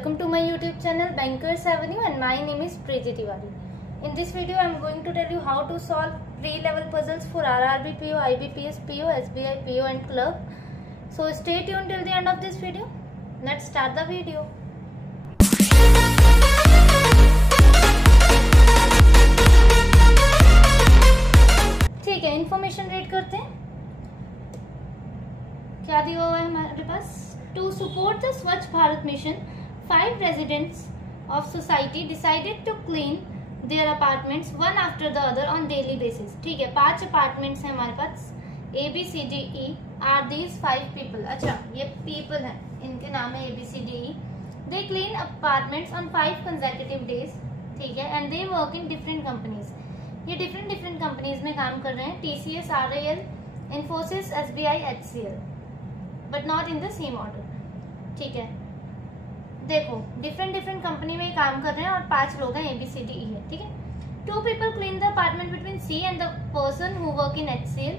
welcome to my YouTube channel Bankers Avenue and my name is Preeti Tiwari. In this video I am going to tell you how to solve pre-level puzzles for RRB PO, IBPS PO, SBI PO and clerk. So stay tuned till the end of this video. Let's start the video. ठीक है, information read करते हैं। क्या दिया हुआ है हमारे पास? To support the Swachh Bharat mission, 5 residents of society decided to clean their apartments one after the other on daily basis. ठीक है, 5 अपार्टमेंट्स हैं हमारे पास, A B C D E are these 5 people. अच्छा, ये people हैं, इनके नाम है A B C D E. They clean apartments on 5 consecutive days. ठीक है, and they work in different companies. ये डिफरेंट कंपनीज में काम कर रहे हैं, TCS, RIL, Infosys, SBI, HCL, but not in the same order. ठीक है, देखो डिफरेंट कंपनी में काम कर रहे हैं और 5 लोग हैं, ABCDE है। ठीक है, 2 people clean the apartment between C and the person who work in HCL.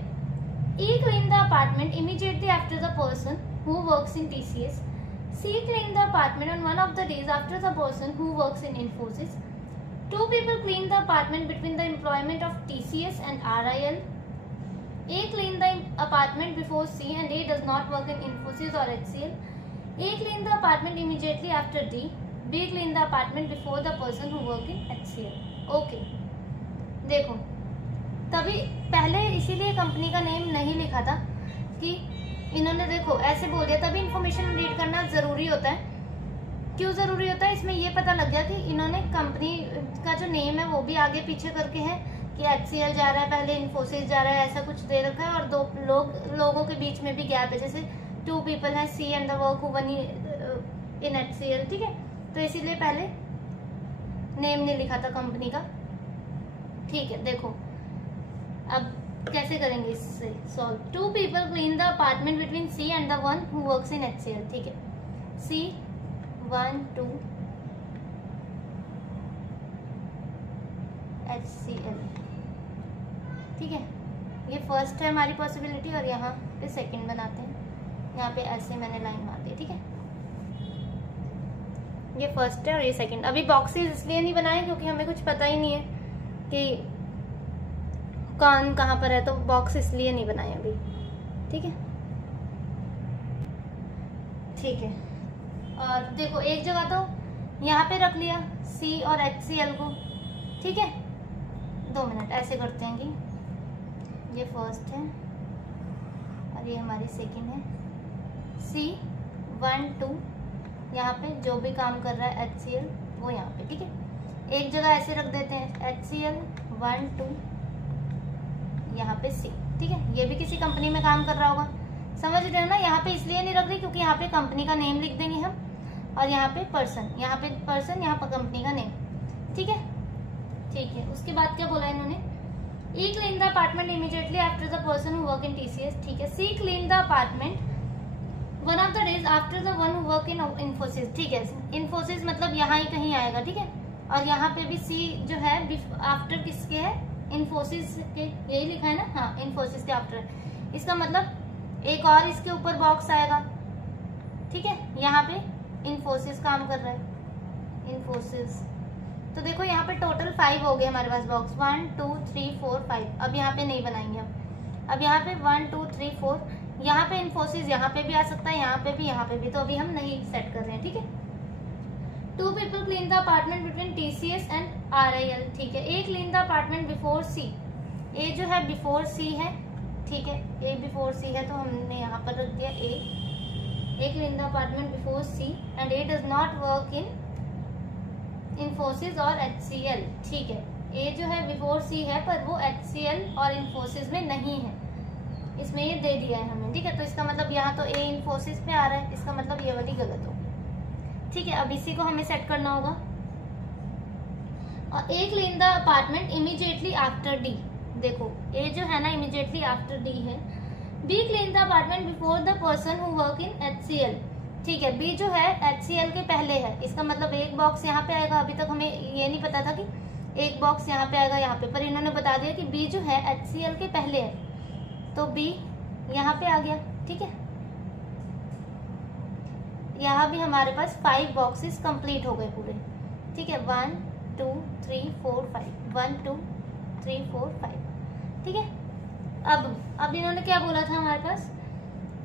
E clean the apartment immediately after the person who works in TCS. C clean the apartment on one of the days after the person who works in Infosys. 2 people clean the apartment between the employment of TCS and RIL. A clean the apartment before C and A does not work in Infosys or HCL. A clean the apartment immediately after D. B clean the apartment before the person who work in HCL. Okay. देखो, तभी पहले इसीलिए company का name नहीं लिखा था कि इन्होंने देखो ऐसे बोल दिया, तभी इन्फॉर्मेशन रीड करना जरूरी होता है। क्यों जरूरी होता है? इसमें ये पता लग गया कि इन्होंने कंपनी का जो नेम है वो भी आगे पीछे करके है कि HCL जा रहा है, पहले इन्फोसिस जा रहा है, ऐसा कुछ दे रखा है, और 2 लोगों के बीच में भी गैप है, जैसे 2 people हैं, C and the work who one in HCL। ठीक है, तो इसीलिए पहले नेम नहीं लिखा था कंपनी का। ठीक है, देखो अब कैसे करेंगे इससे solve. 2 people clean the apartment between C and the one who works in HCL। ठीक है, C 1 2 HCL। ठीक है, ये फर्स्ट है हमारी पॉसिबिलिटी और यहाँ पे सेकंड बनाते हैं। यहाँ पे ऐसे मैंने लाइन मार दी। ठीक है, ये फर्स्ट है और ये सेकंड। अभी बॉक्सेस इसलिए नहीं बनाए क्योंकि हमें कुछ पता ही नहीं है कि कौन कहाँ पर है, तो बॉक्स इसलिए नहीं बनाए अभी। ठीक है, ठीक है, और देखो एक जगह तो यहाँ पे रख लिया C और HCL को। ठीक है, 2 मिनट ऐसे करते हैं कि ये फर्स्ट है और ये हमारी सेकंड है। C 1 2 यहाँ पे जो भी काम कर रहा है HCL वो यहाँ पे। ठीक है, एक जगह ऐसे रख देते हैं HCL 1 2 यहाँ पे C। ठीक है, ये भी किसी कंपनी में काम कर रहा होगा, समझ रहे हो ना। यहाँ पे इसलिए नहीं रख रही क्योंकि यहाँ पे कंपनी का नेम लिख देंगे हम, और यहाँ पे पर्सन, यहाँ पे कंपनी का नेम। ठीक है, ठीक है, उसके बाद क्या बोला इन्होंने? E clean the apartment immediately after the person who work in TCS। ठीक है, C clean the apartment one of the days after the one who work in Infosys। ठीक है, Infosys मतलब यहाँ ही कहीं आएगा। ठीक है, और यहाँ पे भी C जो है आफ्टर किसके है? Infosys के, यही लिखा है ना? हाँ, Infosys के आफ्टर। इसका मतलब एक और इसके ऊपर बॉक्स आएगा। ठीक है, यहाँ पे Infosys काम कर रहा है, Infosys। तो देखो यहाँ पे टोटल 5 हो गए हमारे पास बॉक्स, 1 2 3 4 5। अब यहाँ पे नहीं बनाएंगे हम, अब यहाँ पे 1 2 3 4, यहाँ पे Infosys यहाँ पे भी आ सकता है, यहाँ पे भी, यहाँ पे भी, तो अभी हम नहीं सेट कर रहे हैं। ठीक है, 2 people clean the apartment between TCS and RIL। ठीक है, A clean the apartment before C। A जो है before C है। ठीक है, A before C है तो हमने यहाँ पर रख दिया A clean the apartment before C and A does not work in Infosys और HCL। ठीक है, A जो है before C है पर वो HCL और Infosys में नहीं है, इसमें ये दे दिया है हमें। ठीक है, तो इसका मतलब यहाँ तो A Infosys पे आ रहा है, इसका मतलब ये वाली गलत होगी। ठीक है, अब इसी को हमें सेट करना होगा। और A clean the apartment immediately after D। देखो A जो है ना immediately after D है। B clean the apartment before the person who work in HCL। ठीक है, B जो है HCL के पहले है, इसका मतलब एक बॉक्स यहाँ पे आएगा। अभी तक हमें ये नहीं पता था कि एक बॉक्स यहाँ पे आएगा यहाँ पे, पर इन्होंने बता दिया कि B जो है HCL के पहले है, तो B यहाँ पे आ गया। ठीक है, यहाँ भी हमारे पास 5 बॉक्सेस कंप्लीट हो गए पूरे, ठीक है। 1 2 3 4 5 1 2 3 4 5, ठीक है। अब इन्होंने क्या बोला था हमारे पास,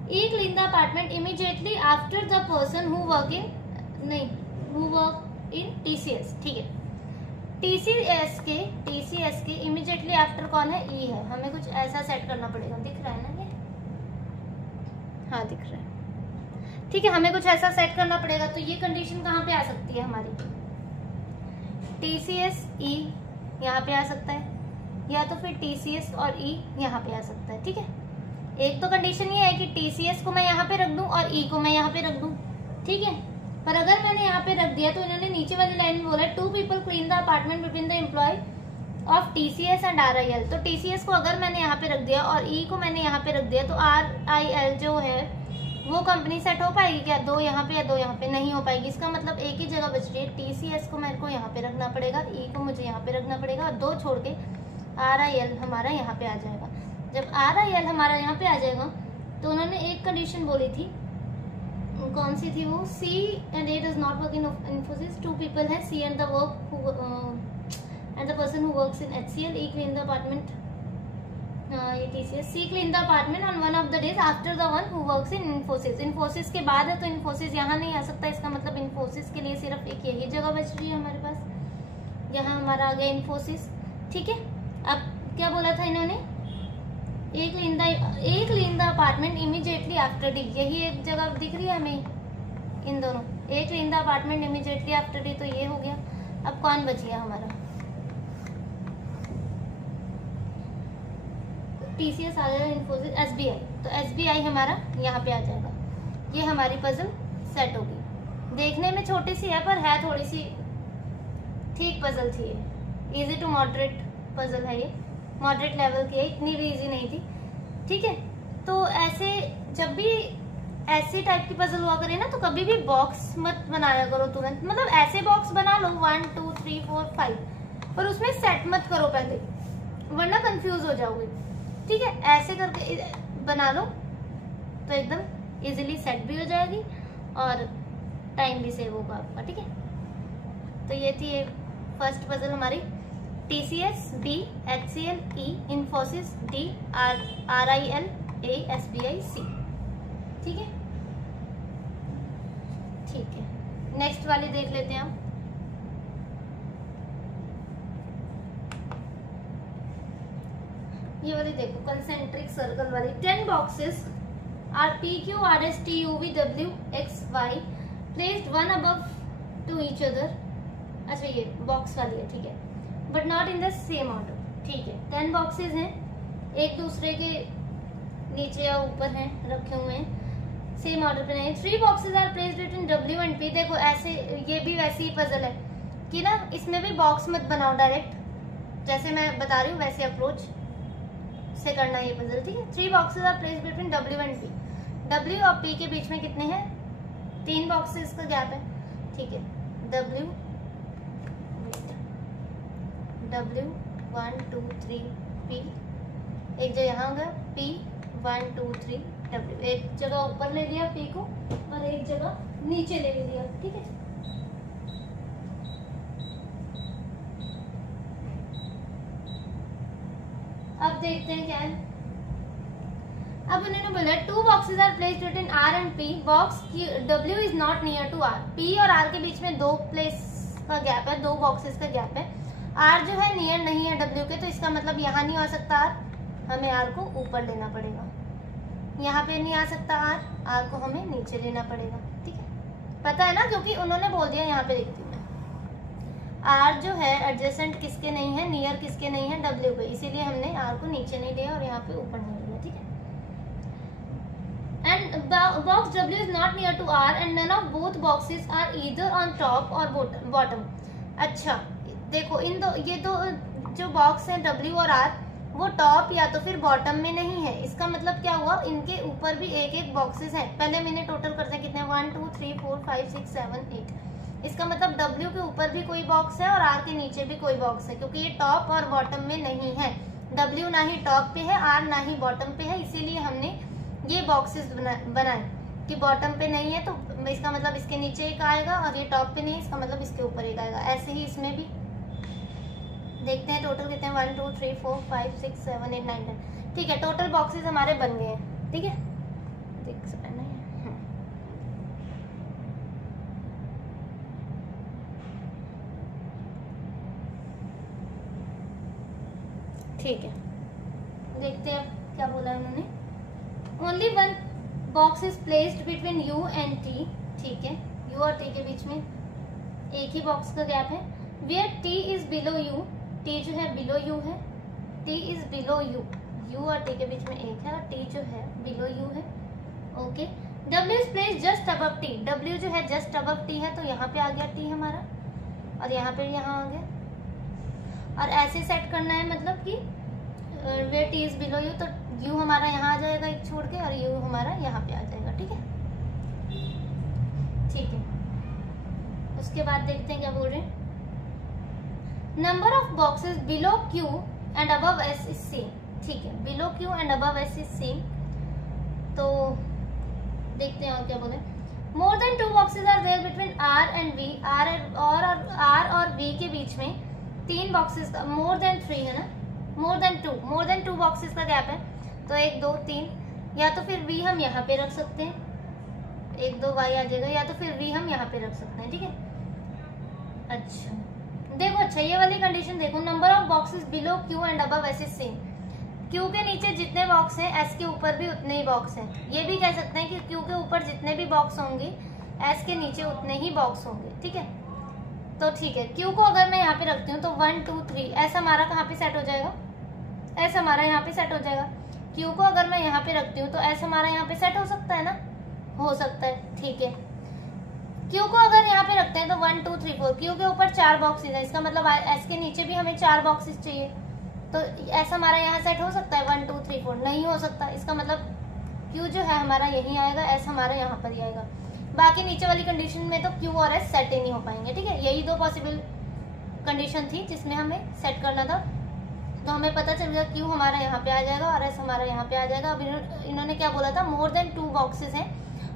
E clean the apartment immediately after the person who work in TCS, ठीक है। TCS के इमीडिएटली आफ्टर कौन है, ई है। हमें कुछ ऐसा सेट करना पड़ेगा, दिख रहा है ना ये, हाँ दिख रहा है, ठीक है। हमें कुछ ऐसा सेट करना पड़ेगा। तो ये कंडीशन कहाँ पे आ सकती है हमारी, TCS E यहाँ पे आ सकता है, या तो फिर TCS और E यहाँ पे आ सकता है, ठीक है। एक तो कंडीशन ये है कि TCS को मैं यहाँ पे रख दूं और E को मैं यहाँ पे रख दूं, ठीक है। पर अगर मैंने यहाँ पे रख दिया तो इन्होंने नीचे वाली लाइन में बोला 2 people clean the apartment between the employ of TCS and RIL। तो TCS को अगर मैंने यहाँ पे रख दिया और E को मैंने यहाँ पे रख दिया तो RIL जो है वो कंपनी सेट हो पाएगी क्या, 2 यहाँ पे या 2 यहाँ पे, नहीं हो पाएगी। इसका मतलब एक ही जगह बच रही है, TCS को मेरे को यहाँ पे रखना पड़ेगा, E को मुझे यहाँ पे रखना पड़ेगा और 2 छोड़ के RIL हमारा यहाँ पे आ जाएगा। जब RIL हमारा यहाँ पे आ जाएगा तो उन्होंने एक कंडीशन बोली थी, कौन सी थी वो, C and A does not work in Infosys, 2 people है, C and the person who works in HCL, E clean the apartment, ये TCS, C clean the apartment on one of the days after the one who works in Infosys। Infosys के बाद है तो Infosys यहाँ नहीं आ सकता, इसका मतलब Infosys के लिए सिर्फ एक यही जगह बच रही है हमारे पास, यहाँ हमारा आ गया Infosys, ठीक है। अब क्या बोला था इन्होंने, a clean the apartment immediately after D, यही एक जगह दिख रही है हमें इन दोनों, a clean the apartment immediately after D, तो ये हो गया। अब कौन बच गया हमारा, TCS आ जाएगा, इन्फोसिस, SBI, तो SBI हमारा यहाँ पे आ जाएगा। ये हमारी पजल सेट होगी। देखने में छोटी सी है पर है थोड़ी सी ठीक पजल थी ये, इजी टू मॉडरेट पजल है ये, मॉडरेट लेवल की है, इतनी भी इजी नहीं थी, ठीक है। तो ऐसे जब भी ऐसी टाइप की पजल हुआ करे ना तो कभी भी बॉक्स मत बनाया करो तुरंत, मतलब ऐसे बॉक्स बना लो 1 2 3 4 5, पर उसमें सेट मत करो पहले, वरना कंफ्यूज हो जाओगे, ठीक है। ऐसे करके बना लो तो एकदम इजीली सेट भी हो जाएगी और टाइम भी सेव होगा आपका, ठीक है। तो ये थी ये फर्स्ट पजल हमारी, TCS B, HCL E, Infosys D, RIL A, SBI C, ठीक है, ठीक है। नेक्स्ट वाली देख लेते हैं हम, ये वाली देखो कंसेंट्रिक सर्कल वाली, 10 boxes are PQ RS T UV W X Y placed one above to each other, अच्छा ये बॉक्स वाली है, ठीक है, but not in the same order, ठीक है। 10 बॉक्सेस हैं, एक दूसरे के नीचे या ऊपर हैं, रखे हुए हैं, सेम ऑर्डर पे नहीं। 3 boxes are placed between W and P। देखो ऐसे ये भी वैसी ही पजल है कि ना, इसमें भी बॉक्स मत बनाओ डायरेक्ट, जैसे मैं बता रही हूँ वैसे अप्रोच से करना ये पजल, ठीक है। 3 boxes are placed between W and P। W और P के बीच में कितने हैं, 3 बॉक्सेस का गैप है, ठीक है। W 1 2 3 P, एक जो यहाँ होगा P 1 2 3 W, एक जगह ऊपर ले लिया P को और एक जगह नीचे ले लिया, ठीक है। अब देखते हैं क्या है। अब उन्होंने बोला 2 boxes are placed between R and P, box W is not near to R। P और R के बीच में 2 प्लेस का गैप है, 2 बॉक्सेस का गैप है। R जो है नियर नहीं है W के, तो इसका मतलब यहाँ नहीं आ सकता R, हमें R को ऊपर लेना पड़ेगा। यहाँ पे नहीं आ सकता R को हमें नीचे लेना पड़ेगा, ठीक है। पता है ना, क्योंकि उन्होंने बोल दिया, यहाँ पे देखती हूँ मैं, R जो है एडजेसेंट किसके नहीं है, नियर किसके नहीं है, W पे, इसीलिए हमने R को नीचे नहीं लिया और यहाँ पे ऊपर नहीं लिया, ठीक है। And box W is not near to R and none of both boxes are either on top or bottom। अच्छा देखो ये दो जो बॉक्स हैं W और R, वो टॉप या तो फिर बॉटम में नहीं है। इसका मतलब क्या हुआ, इनके ऊपर भी एक एक बॉक्सेस हैं। पहले मैंने टोटल करते हैं कितने, 1 2 3 4 5 6 7 8। इसका मतलब W के ऊपर भी कोई बॉक्स है और R के नीचे भी कोई बॉक्स है, क्योंकि ये टॉप और बॉटम में नहीं है। W ना ही टॉप पे है, R ना ही बॉटम पे है, इसीलिए हमने ये बॉक्सेस बनाए। कि बॉटम पे नहीं है तो इसका मतलब इसके नीचे एक आएगा, और ये टॉप पे नहीं है इसका मतलब इसके ऊपर एक आएगा। ऐसे ही इसमें भी देखते हैं टोटल कितने हैं, 1 2 3 4 5 6 7 8 9 10। ठीक है, टोटल बॉक्सेस हमारे बन गए हैं। ठीक है, देख सकते हैं ना ठीक है, देखते हैं अब क्या बोला उन्होंने। Only one box is placed between U and T. ठीक है, यू और टी के बीच में एक ही बॉक्स का गैप है। Where T is below U, T जो है बिलो यू है, T is below U, U और टी के बीच में एक है और टी जो है बिलो यू है। Okay, W is placed just above T, W जो है जस्ट अबव टी है तो यहाँ पे आ गया टी हमारा, और यहाँ पे यहाँ आ गया। और ऐसे सेट करना है, मतलब कि where T is below U, तो यू हमारा यहाँ आ जाएगा एक छोड़ के, और यू हमारा यहाँ पे आ जाएगा। ठीक है, ठीक है। उसके बाद देखते हैं क्या बोल रहे हैं। Number of boxes below Q and above S is same. ठीक है, below Q and above S is same. तो देखते हैं और क्या बोले। More than 2 boxes are there between R and V, R और वी के बीच में 3 बॉक्सेस का, मोर देन 3 है ना, मोर देन 2 बॉक्सेस का गैप है। तो 1 2 3, या तो फिर वी हम यहाँ पे रख सकते हैं, 1 2 वाई आ जाएगा, या तो फिर वी हम यहाँ पे रख सकते हैं। ठीक है, अच्छा देखो, अच्छा ये वाली कंडीशन देखो, number of boxes below Q and above S is same. Q के नीचे जितने बॉक्स हैं एस के ऊपर भी उतने ही बॉक्स हैं। ये भी कह सकते हैं कि क्यू के ऊपर जितने भी बॉक्स होंगे एस के नीचे उतने ही बॉक्स होंगे। ठीक है, तो ठीक है, क्यू को अगर मैं यहाँ पे रखती हूँ तो 1 2 3 एस हमारा कहाँ पे सेट हो जाएगा, एस हमारा यहाँ पे सेट हो जाएगा। क्यू को अगर मैं यहाँ पे रखती हूँ तो एस हमारा यहाँ पे सेट हो सकता है ना, हो सकता है। ठीक है, क्यू को अगर यहाँ पे रखते हैं तो 1 2 3 4, क्यू के ऊपर 4 बॉक्सेस है, इसका मतलब एस के नीचे भी हमें 4 बॉक्सेस चाहिए, तो एस हमारा यहाँ सेट हो सकता है 1 2 3 4, नहीं हो सकता। इसका मतलब क्यू जो है हमारा यहीं आएगा, एस हमारा यहाँ पर ही आएगा। बाकी नीचे वाली कंडीशन में तो क्यू और एस सेट ही नहीं हो पाएंगे। ठीक है, यही 2 पॉसिबल कंडीशन थी जिसमें हमें सेट करना था। तो हमें पता चल गया क्यू हमारा यहाँ पे आ जाएगा और एस हमारा यहाँ पे आ जाएगा। अब इन्होंने क्या बोला था, मोर देन 2 बॉक्सेस हैं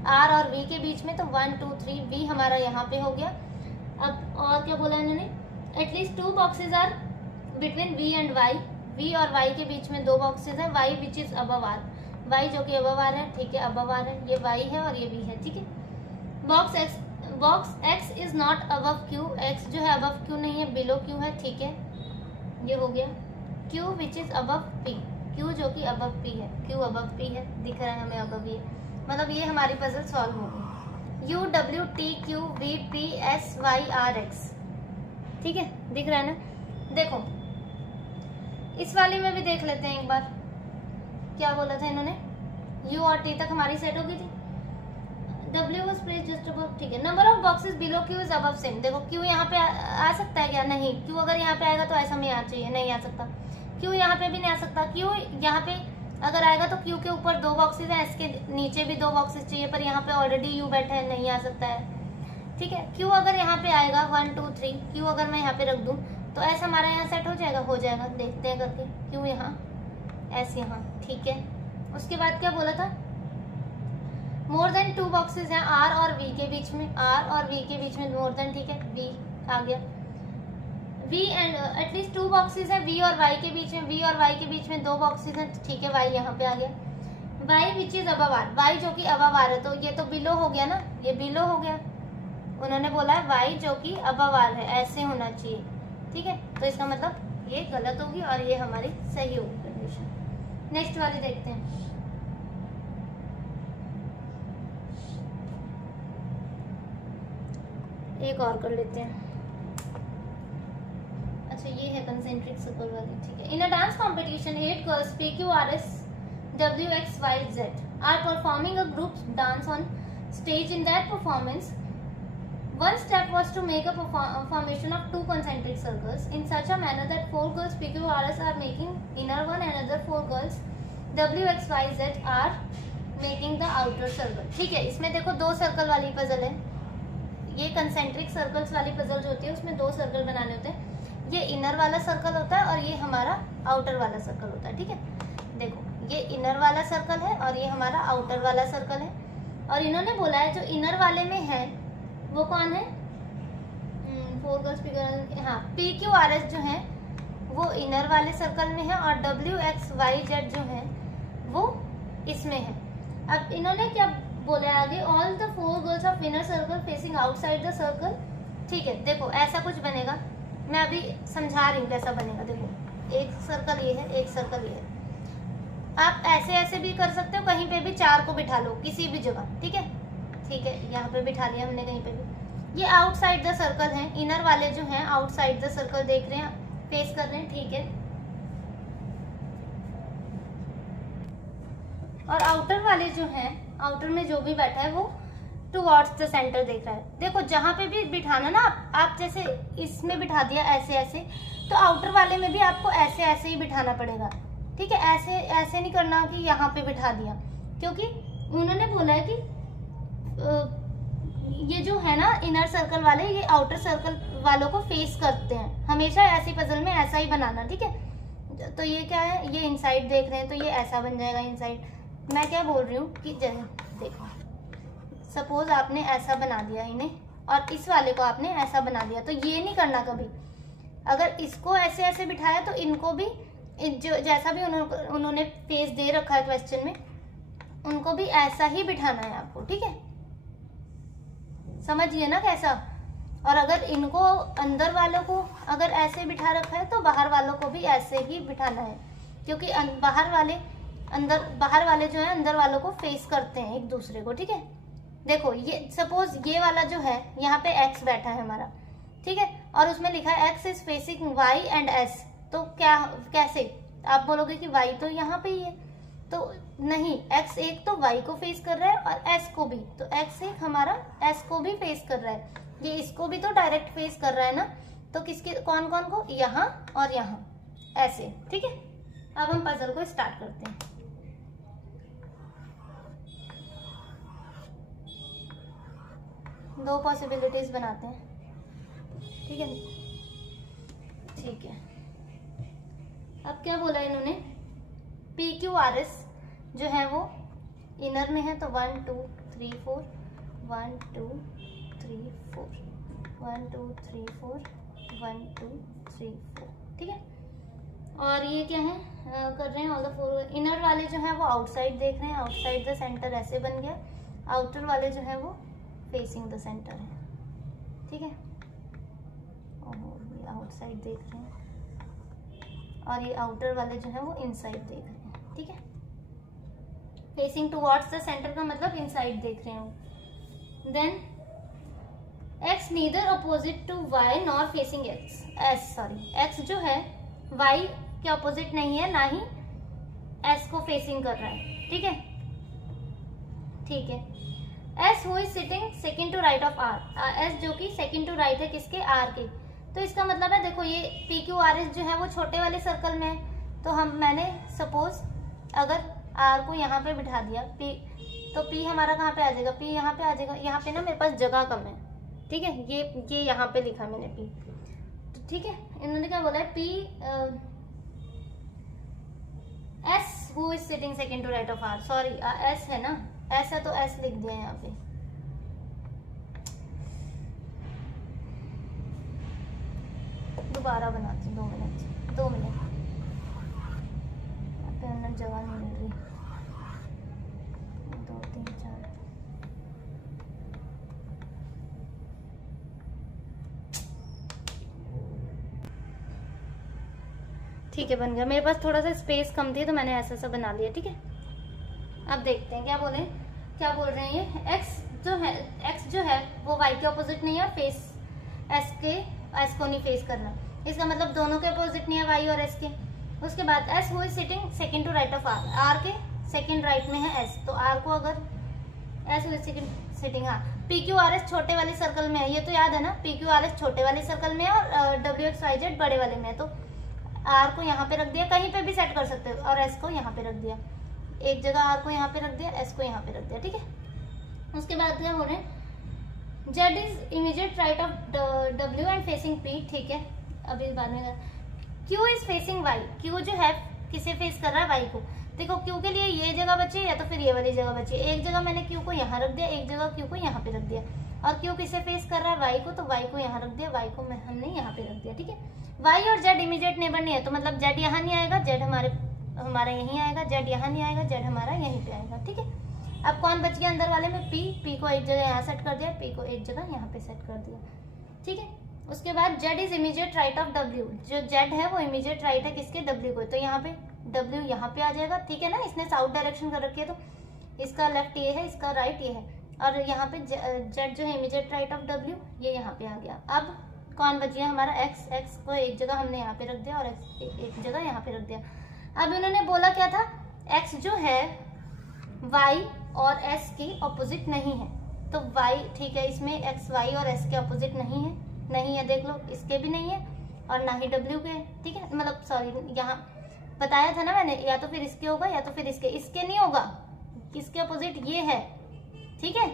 आर और वी के बीच में, तो 1 2 3 वी हमारा यहाँ पे हो गया। अब और क्या बोला इन्होंने, at least 2 boxes are between V and Y, V और वाई के बीच में 2 बॉक्सेस है, Y which is above R, Y जो कि अबव आर है। ठीक है, अबव आर है, ये वाई है और ये वी है। ठीक है, box x is not above Q, x जो है अबव क्यू नहीं है, बिलो क्यू है। ठीक है, ये हो गया। Q which is above P, Q जो कि अबव पी है, क्यू अबव पी है, दिख रहा है हमें अबव ये, मतलब ये हमारी पजल सॉल्व हो गई। U W T Q V P S Y R X. ठीक है, दिख रहा है ना। देखो इस वाली में भी देख लेते हैं एक बार, क्या बोला था इन्होंने, यू और टी तक हमारी सेट हो गई थी। W was placed just above। ठीक है, number of boxes below Q is above same. देखो क्यू यहाँ पे आ सकता है क्या, नहीं। क्यू अगर यहाँ पे आएगा तो ऐसा में आ चाहिए, नहीं आ सकता। क्यू यहाँ पे भी नहीं आ सकता। क्यू यहाँ पे अगर आएगा तो क्यू के ऊपर 2 बॉक्सेस हैं, इसके नीचे भी 2 बॉक्सेस चाहिए, पर यहाँ पे ऑलरेडी यू बैठा है, नहीं आ सकता है। ठीक है, क्यू अगर यहाँ पे आएगा 1 2 3, क्यू अगर मैं यहाँ पे रख दूँ तो ऐसा हमारा यहाँ सेट हो जाएगा, हो जाएगा। देखते हैं करके, क्यू यहाँ, एस यहाँ। ठीक है, उसके बाद क्या बोला था, मोर देन 2 बॉक्सेस हैं आर और वी के बीच में, आर और वी के बीच में मोर देन। ठीक है, वी आ गया। वी एंड एटलीस्ट 2 बॉक्सेस हैं वी और वाई के बीच में, वी और वाई के बीच में 2 बॉक्सेस हैं। ठीक है, वाई यहाँ पे आ गया। Y which is above R, Y जो कि अबव आर है, तो ये तो बिलो हो गया ना, ये बिलो हो गया। उन्होंने बोला है वाई जो कि अबव आर है, ऐसे होना चाहिए। ठीक है, तो इसका मतलब ये गलत होगी और ये हमारी सही होगी कंडीशन। नेक्स्ट वाली देखते हैं। एक और कर लेते हैं। अच्छा, ये है कंसेंट्रिक सर्कल वाली। ठीक है, in a dance competition 8 girls PQRS WXYZ are performing a group dance on stage. In that performance one step was to make a formation of 2 concentric circles in such a manner that 4 girls PQRS are making inner one and other 4 girls WXYZ are making the outer circle। ठीक है, इसमें देखो 2 circle वाली puzzle है। ये concentric circles वाली puzzle जो होती है उसमें 2 सर्कल बनाने होते हैं। ये इनर वाला सर्कल होता है और ये हमारा आउटर वाला सर्कल होता है। ठीक है, देखो ये इनर वाला सर्कल है और ये हमारा आउटर वाला सर्कल है। और इन्होंने बोला है जो इनर वाले में है वो कौन है, 4 गर्ल्स हाँ, PQRS जो है वो इनर वाले सर्कल में है और WXYZ जो है वो इसमें है। अब इन्होंने क्या बोला है आगे, all the 4 girls of inner circle facing outside the circle. ठीक है, देखो ऐसा कुछ बनेगा, मैं अभी समझा रही हूँ कैसा बनेगा। देखो एक सर्कल ये है, एक सर्कल ये है, आप ऐसे ऐसे भी कर सकते हो, कहीं पे भी 4 को बिठा लो किसी भी जगह। ठीक है, ठीक है, यहाँ पे बिठा लिया हमने कहीं पे भी। ये आउटसाइड द सर्कल है, इनर वाले जो हैं आउटसाइड द सर्कल देख रहे हैं, फेस कर रहे हैं। ठीक है, और आउटर वाले जो हैं, आउटर में जो भी बैठा है वो टुवर्ड्स द सेंटर देख रहा है। देखो जहां पे भी बिठाना ना आप जैसे इसमें बिठा दिया ऐसे ऐसे, तो आउटर वाले में भी आपको ऐसे ऐसे ही बिठाना पड़ेगा। ठीक है, ऐसे ऐसे नहीं करना कि यहाँ पे बिठा दिया, क्योंकि उन्होंने बोला है कि ये जो है ना इनर सर्कल वाले, ये आउटर सर्कल वालों को फेस करते हैं हमेशा। ऐसी पजल में ऐसा ही बनाना। ठीक है, तो ये क्या है, ये इनसाइड देख रहे हैं तो ये ऐसा बन जाएगा इनसाइड। मैं क्या बोल रही हूँ कि देखो सपोज आपने ऐसा बना दिया इन्हें और इस वाले को आपने ऐसा बना दिया, तो ये नहीं करना कभी। अगर इसको ऐसे ऐसे बिठाया तो इनको भी जो जैसा भी उन्होंने फेस दे रखा है क्वेश्चन में, उनको भी ऐसा ही बिठाना है आपको। ठीक है, समझिए ना कैसा। और अगर इनको अंदर वालों को अगर ऐसे बिठा रखा है तो बाहर वालों को भी ऐसे ही बिठाना है, क्योंकि बाहर वाले जो है अंदर वालों को फेस करते हैं एक दूसरे को। ठीक है, देखो ये सपोज ये वाला जो है यहाँ पे x बैठा है हमारा। ठीक है, और उसमें लिखा है x is facing y and s। तो क्या कैसे आप बोलोगे कि y तो यहाँ पे ही है, तो नहीं, x एक तो y को फेस कर रहा है और s को भी, तो x एक हमारा s को भी फेस कर रहा है, ये इसको भी तो डायरेक्ट फेस कर रहा है ना। तो किसके कौन कौन को, यहाँ और यहाँ ऐसे। ठीक है, अब हम पजल को स्टार्ट करते हैं। दो पॉसिबिलिटीज बनाते हैं। ठीक है, ठीक है, अब क्या बोला इन्होंने, PQRS जो है वो इनर में है, तो 1 2 3 4 1 2 3 4 1 2 3 4 1 2 3 4। ठीक है, और ये क्या है कर रहे हैं ऑल द 4। इनर वाले जो है वो आउटसाइड देख रहे हैं, आउटसाइड द सेंटर ऐसे बन गया। आउटर वाले जो है वो फेसिंग द सेंटर है। ठीक है, और ये आउटसाइड देख रहे हैं और ये आउटर वाले जो है वो इनसाइड देख रहे हैं। ठीक है, फेसिंग टुवर्ड्स द सेंटर का मतलब इनसाइड देख रहे हो। Then x neither opposite to y nor facing x जो है y के अपोजिट नहीं है, ना ही s को फेसिंग कर रहा है। ठीक है, ठीक है, S who is sitting second to right of R, S जो कि सेकंड टू राइट है किसके, R के। तो इसका मतलब है देखो ये PQRS जो है वो छोटे वाले सर्कल में है, तो मैंने सपोज अगर R को यहाँ पे बिठा दिया, P तो P हमारा कहाँ पे आ जाएगा, P यहाँ पे आ जाएगा। यहाँ पे ना मेरे पास जगह कम है। ठीक है, ये यहाँ पे लिखा मैंने P। तो ठीक है, इन्होंने क्या बोला है, S who is sitting second to right of R, sorry S है ना, ऐसा तो S लिख दिया यहाँ पे। दोबारा बनाती हूँ, 2 मिनट यहाँ पे अंदर जगह नहीं मिल रही। 2 3 4 ठीक है, बन गया। मेरे पास थोड़ा सा स्पेस कम थी तो मैंने ऐसा बना लिया। ठीक है, अब देखते हैं क्या बोल रहे हैं ये। x जो है वो y के अपोजिट नहीं है, फेस s को नहीं फेस करना, इसका मतलब दोनों के अपोजिट नहीं है y और s के। उसके बाद s who is sitting second to right of R के सेकंड राइट में है s, तो r को अगर s who is sitting, हाँ PQRS छोटे वाले सर्कल में है, ये तो याद है ना, PQRS छोटे वाले सर्कल में है और WXYZ बड़े वाले में है। तो r को यहाँ पे रख दिया, कहीं पे भी सेट कर सकते हो, और s को यहाँ पे रख दिया, एक जगह r को यहाँ पे रख दिया, s को यहाँ पे रख दिया। ठीक है, उसके बाद क्या हो रहे हैं, Z is immediate right of W and facing P। ठीक है, अभी बाद में Q is facing Y, Q जो है किसे फेस कर रहा है, वाई को। देखो क्यू के लिए ये जगह बची या तो फिर ये वाली जगह बची। एक जगह मैंने क्यू को यहाँ रख दिया, एक जगह क्यू को यहाँ पे रख दिया। और क्यू किसे फेस कर रहा है, वाई को, तो वाई को यहाँ रख दिया, वाई को हमने यहाँ पे रख दिया। ठीक है, वाई और जेड इमीडिएट नेबर नहीं है, तो मतलब जेड यहाँ नहीं आएगा, जेड हमारा यहीं आएगा, जेड यहाँ नहीं आएगा, जेड हमारा यहीं पे आएगा। ठीक है, अब कौन बच गया अंदर वाले में, पी को एक जगह यहाँ सेट कर दिया, पी को एक जगह यहाँ पे सेट कर दिया। ठीक है, उसके बाद Z is immediate right of W, जो जेड है वो इमीडिएट राइट है किसके, डब्ल्यू को, तो यहाँ पे डब्ल्यू यहाँ पे आ जाएगा। ठीक है ना, इसने साउथ डायरेक्शन कर रखी है, तो इसका लेफ्ट ये है, इसका राइट ये है, और यहाँ पे जेड जो है इमीडिएट राइट ऑफ डब्ल्यू, ये यहाँ पे आ गया। अब कौन बच गया हमारा, एक्स, एक्स को एक जगह हमने यहाँ पे रख दिया और एक्स एक जगह यहाँ पे रख दिया। अब इन्होंने बोला क्या था, एक्स जो है वाई और एस की ऑपोजिट नहीं है, तो वाई, ठीक है, इसमें एक्स वाई और एस के ऑपोजिट नहीं है, देख लो, इसके भी नहीं है और ना ही डब्ल्यू के। ठीक है, मतलब सॉरी, यहाँ बताया था ना मैंने, या तो फिर इसके होगा या तो फिर इसके नहीं होगा, किसके ऑपोजिट ये है। ठीक है,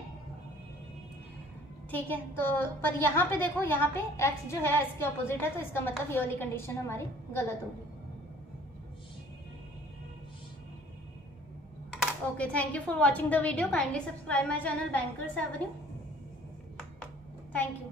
ठीक है, तो पर यहाँ पे देखो, यहाँ पे x जो है s के ऑपोजिट है, तो इसका मतलब ये वाली कंडीशन हमारी गलत होगी। Okay, thank you for watching the video, kindly subscribe my channel bankers Avenue. Thank you.